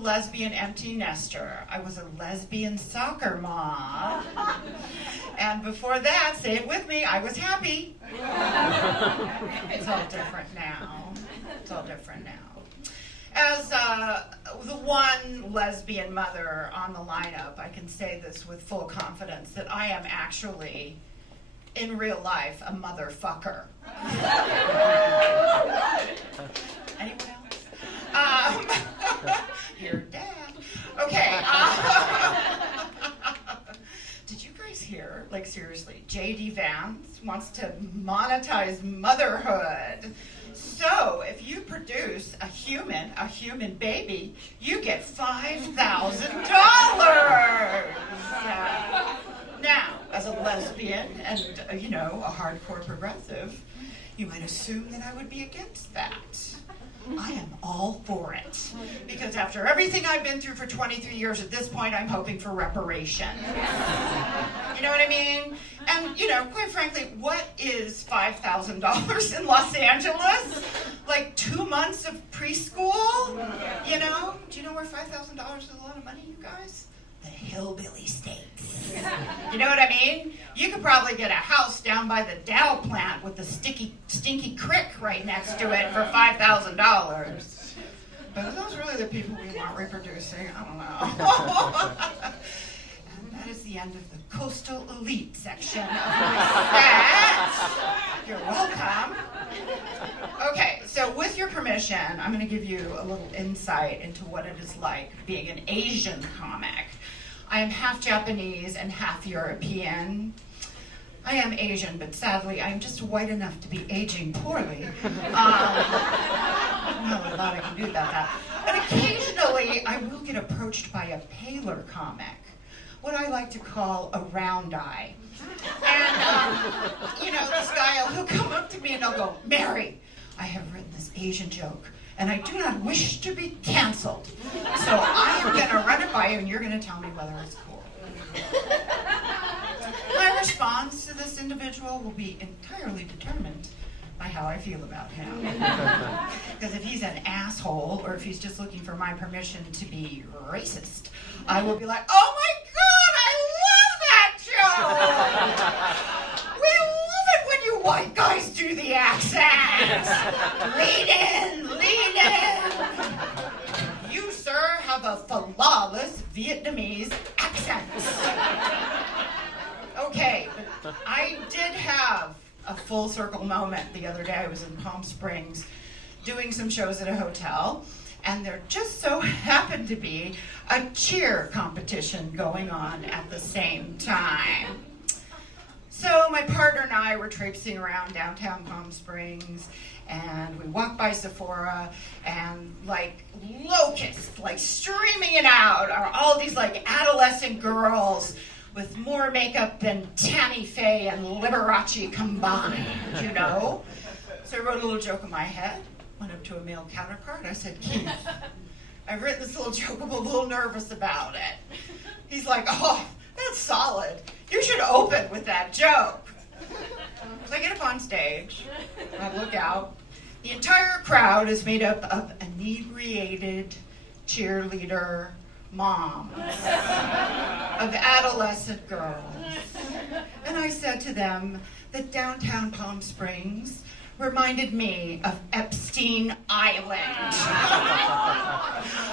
lesbian empty nester. I was a lesbian soccer mom. And before that, say it with me, I was happy. It's all different now. It's all different now. As the one lesbian mother on the lineup, I can say this with full confidence, that I am actually, in real life, a motherfucker. Anyone else? Your dad. Okay. Did you guys hear, like seriously, J.D. Vance wants to monetize motherhood. So if you produce a human baby, you get $5,000. Now, as a lesbian and, a hardcore progressive, you might assume that I would be against that. I am all for it. Because after everything I've been through for 23 years, at this point, I'm hoping for reparations. You know what I mean? And, quite frankly, what is $5,000 in Los Angeles? Like 2 months of preschool? Do you know where $5,000 is a lot of money, you guys? The hillbilly states. You know what I mean? You could probably get a house down by the Dow plant with the stinky creek right next to it for $5,000. But are those really the people we want reproducing? I don't know. And that is the end of the coastal elite section of my set. You're welcome. Okay, so with your permission, I'm going to give you a little insight into what it is like being an Asian comic. I am half Japanese and half European. I am Asian, but sadly, I am just white enough to be aging poorly. Not a lot I can do about that. But occasionally, I will get approached by a paler comic, what I like to call a round eye. And, this guy will come up to me and he'll go, "Mary, I have written this Asian joke, and I do not wish to be canceled. So I am going to run it by you, and you're going to tell me whether it's cool." My response to this individual will be entirely determined by how I feel about him. Because if he's an asshole, or if he's just looking for my permission to be racist, I will be like, "Oh my God, I love that joke! We love it when you white guys do the accents! Lean in! You, sir, have a flawless Vietnamese accent." Okay, but I did have a full circle moment the other day. I was in Palm Springs doing some shows at a hotel, and there just so happened to be a cheer competition going on at the same time. So my partner and I were traipsing around downtown Palm Springs, and we walked by Sephora, and like locusts, like streaming it out, are all these like adolescent girls with more makeup than Tammy Faye and Liberace combined, So I wrote a little joke in my head, went up to a male counterpart, I said, "Keith, I've written this little joke, I'm a little nervous about it." He's like, "Oh, that's solid. You should open with that joke." So I get up on stage, I look out. The entire crowd is made up of inebriated cheerleader moms of adolescent girls. And I said to them that downtown Palm Springs reminded me of Epstein Island.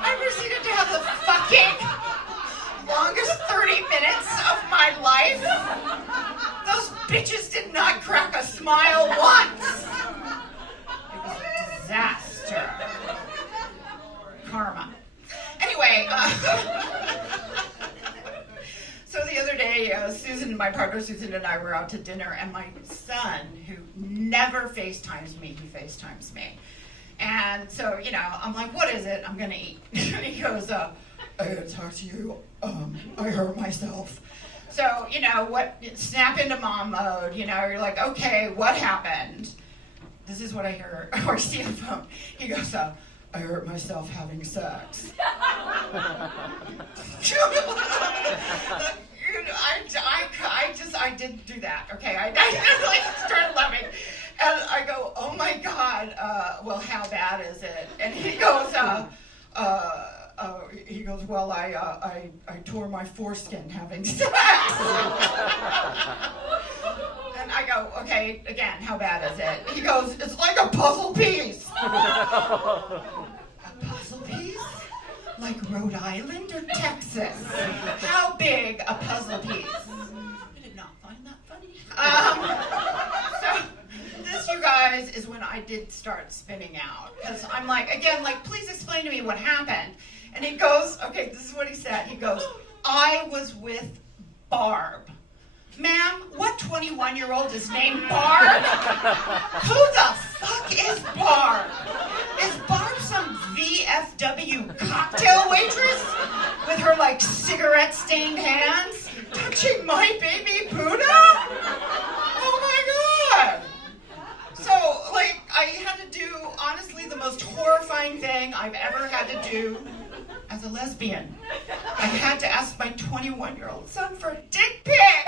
I proceeded to have the fucking longest 30 minutes of my life. Those bitches did not crack a smile once. It was a disaster. Karma. Anyway, so the other day, my partner Susan and I were out to dinner, and my son, who never FaceTimes me, he FaceTimes me. And so, I'm like, "What is it? I'm going to eat." And he goes, "I gotta talk to you. I hurt myself." So, snap into mom mode, you're like, "Okay, what happened?" This is what I hear, or I see on the phone. He goes, "I hurt myself having sex." I didn't do that. Okay, I just started laughing, and I go, "Oh my God, well, how bad is it?" And he goes, well, I tore my foreskin having sex. And I go, okay, again, how bad is it? He goes, it's like a puzzle piece. A puzzle piece? Like Rhode Island or Texas? How big a puzzle piece? I did not find that funny. So this, you guys, is when I did start spinning out. Because I'm like, again, like, please explain to me what happened. And he goes, okay, this is what he said. He goes, I was with Barb. Ma'am, what 21-year-old is named Barb? Who the fuck is Barb? Is Barb some VFW cocktail waitress with her, like, cigarette-stained hands touching my baby Buddha? Oh my God! So, like, I had to do, honestly, the most horrifying thing I've ever had to do as a lesbian. I had to ask my 21-year-old son for a dick pic.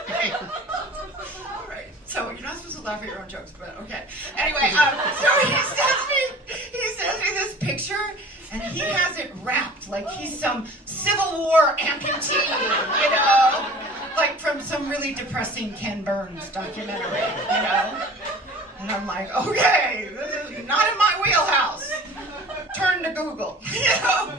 Okay. All right. So you're not supposed to laugh at your own jokes, but okay. Anyway, so he sends me this picture, and he has it wrapped like he's some Civil War amputee, you know, like from some really depressing Ken Burns documentary, you know. And I'm like, okay, this is not in my wheelhouse. Turn to Google, you know?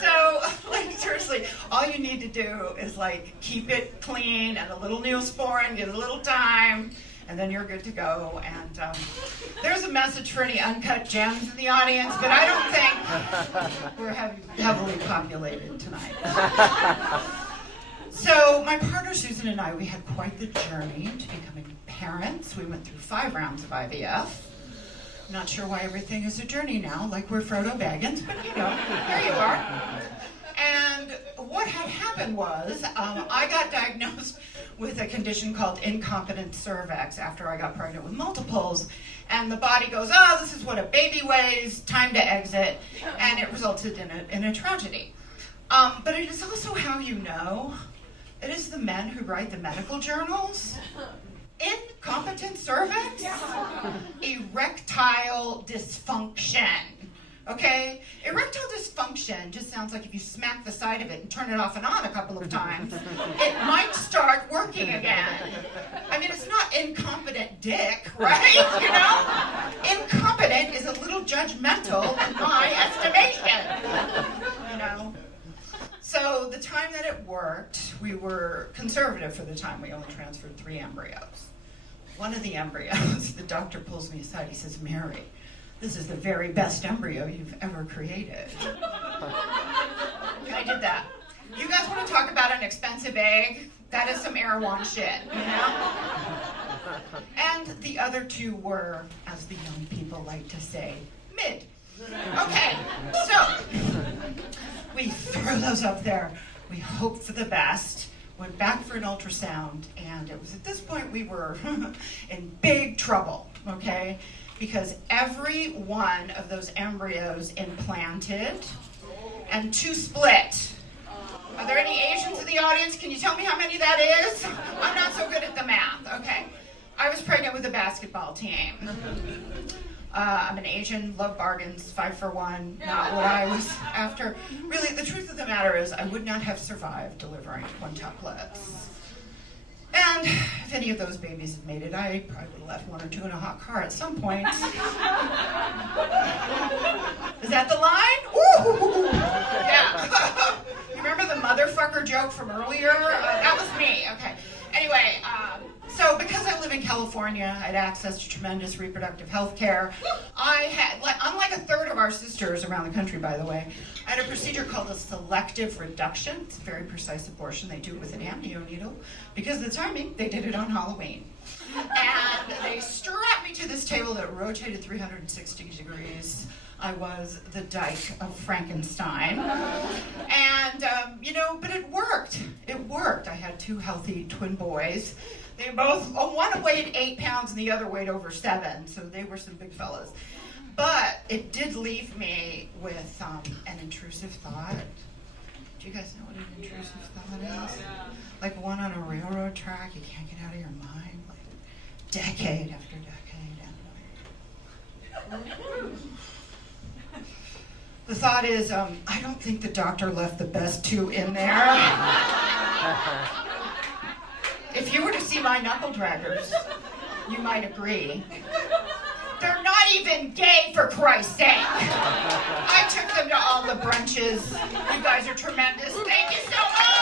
So, like, seriously, all you need to do is, like, keep it clean and a little Neosporin, give it a little time, and then you're good to go. And there's a message for any uncut gems in the audience, but I don't think we're heavily populated tonight. So my partner Susan and I, we had quite the journey to becoming parents. We went through 5 rounds of IVF. Not sure why everything is a journey now, like we're Frodo Baggins, but you know, here you are. And what had happened was, I got diagnosed with a condition called incompetent cervix after I got pregnant with multiples. And the body goes, oh, this is what a baby weighs, time to exit. And it resulted in a tragedy. But it is also how you know. It is the men who write the medical journals. Incompetent cervix? Erectile dysfunction. Okay? Erectile dysfunction just sounds like if you smack the side of it and turn it off and on a couple of times, it might start working again. I mean, it's not incompetent dick, right? You know? Incompetent is a little judgmental in my estimation. You know? So the time that it worked, we were conservative for the time. We only transferred 3 embryos. One of the embryos, the doctor pulls me aside. He says, Mary, this is the very best embryo you've ever created. I did that. You guys want to talk about an expensive egg? That is some Erewhon shit, you know? And the other 2 were, as the young people like to say, mid. Okay, so we threw those up there. We hoped for the best, went back for an ultrasound, and it was at this point we were in big trouble, okay? Because every one of those embryos implanted and 2 split. Are there any Asians in the audience? Can you tell me how many that is? I'm not so good at the math. Okay. I was pregnant with a basketball team. I'm an Asian, love bargains, 5 for 1, not what I was after. Really, the truth of the matter is I would not have survived delivering quintuplets. And if any of those babies had made it, I probably would have left 1 or 2 in a hot car at some point. Is that the line? Ooh! Yeah. You remember the motherfucker joke from earlier? That was me. Okay. Anyway, so because I live in California, I had access to tremendous reproductive health care. I had, unlike a third of our sisters around the country, by the way, I had a procedure called a selective reduction. It's a very precise abortion. They do it with an amnio needle. Because of the timing, they did it on Halloween. And they strapped me to this table that rotated 360 degrees. I was the Dyke of Frankenstein. And, but it worked. It worked. I had 2 healthy twin boys. They both, one weighed 8 pounds and the other weighed over 7, so they were some big fellas. But it did leave me with an intrusive thought. Do you guys know what an intrusive thought is? Like one on a railroad track, you can't get out of your mind. Like decade after decade. The thought is, I don't think the doctor left the best two in there. If you were to see my knuckle draggers, you might agree. They're not even gay, for Christ's sake. I took them to all the brunches. You guys are tremendous. Thank you so much.